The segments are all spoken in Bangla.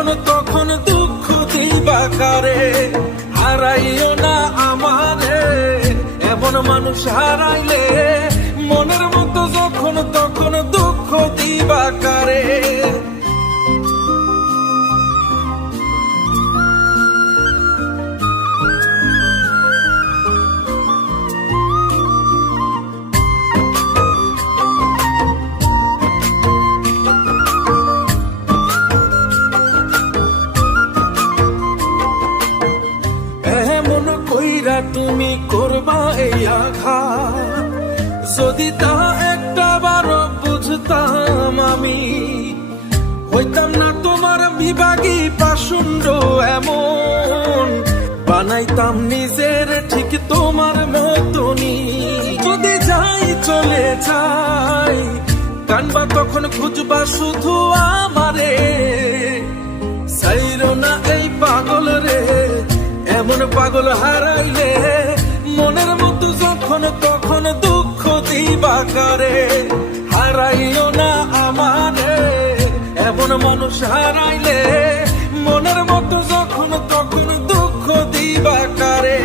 যখন তখন দুঃখ দিবা কারে? হারাইও না আমারে। এমন মানুষ হারাইলে করবা এই আঘাত? যদি তা একটা বারো বুঝতাম আমি, হইতাম না তোমার বিভাগী পাশুন্ড এমন। বানাইতাম নিজের ঠিক তোমার মতনই। যদি যাই চলে যাই, কানবা তখন খুঁজবা শুধু আমারে। সাইরো না এই পাগল রে, এমন পাগল হারাইলে মনের মতো যখন তখন দুঃখ দিবা করে? হারাইও না আমারে, এমন মানুষ হারাইলে মনের মতো যখন তখন দুঃখ দিবা করে?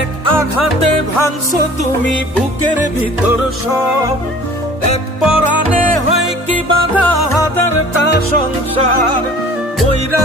এক আঘাতে ভাঙছো তুমি বুকের ভিতর সব। এক পরাণে হয় কি বাধা হাজারটা সংসার বইরা